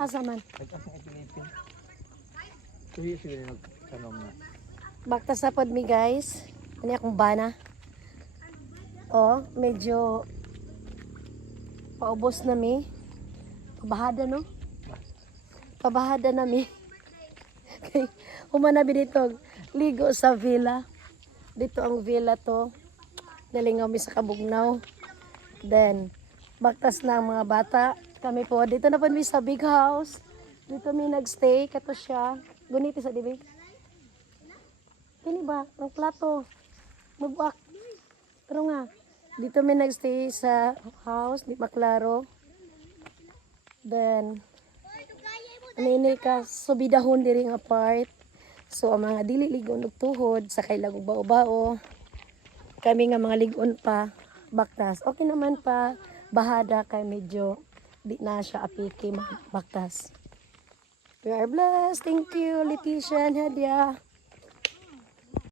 Asa man? Nagkas na itinipin. Tuyo siya nagtanong na. Baktas na pod mi guys. Ano akong bana? Oh, medyo paubos na mi. Pabahada no? Pabahada na mi. Okay. Humanabi dito. Ligo sa villa. Dito ang villa to. Nalingaw mi sa Kabugnaw. Then, baktas na ang mga bata. Kami po. Dito na po mi sa big house. Dito mi nagstay. Kato siya. Guniti sa dibig. Kini ba? Ang plato. Mabuak. Pero nga. Dito mi nagstay sa house. Di maklaro. Then, anini ka. Subidahon diri nga part. So, ang mga dili ligon og tuhod. Sa kailang bao-bao. Kami nga mga ligon pa. Baktas. Okay naman pa. Bahada kay medyo di na siya apiki baktas. We are blessed. Thank you, Leticia and Hadia.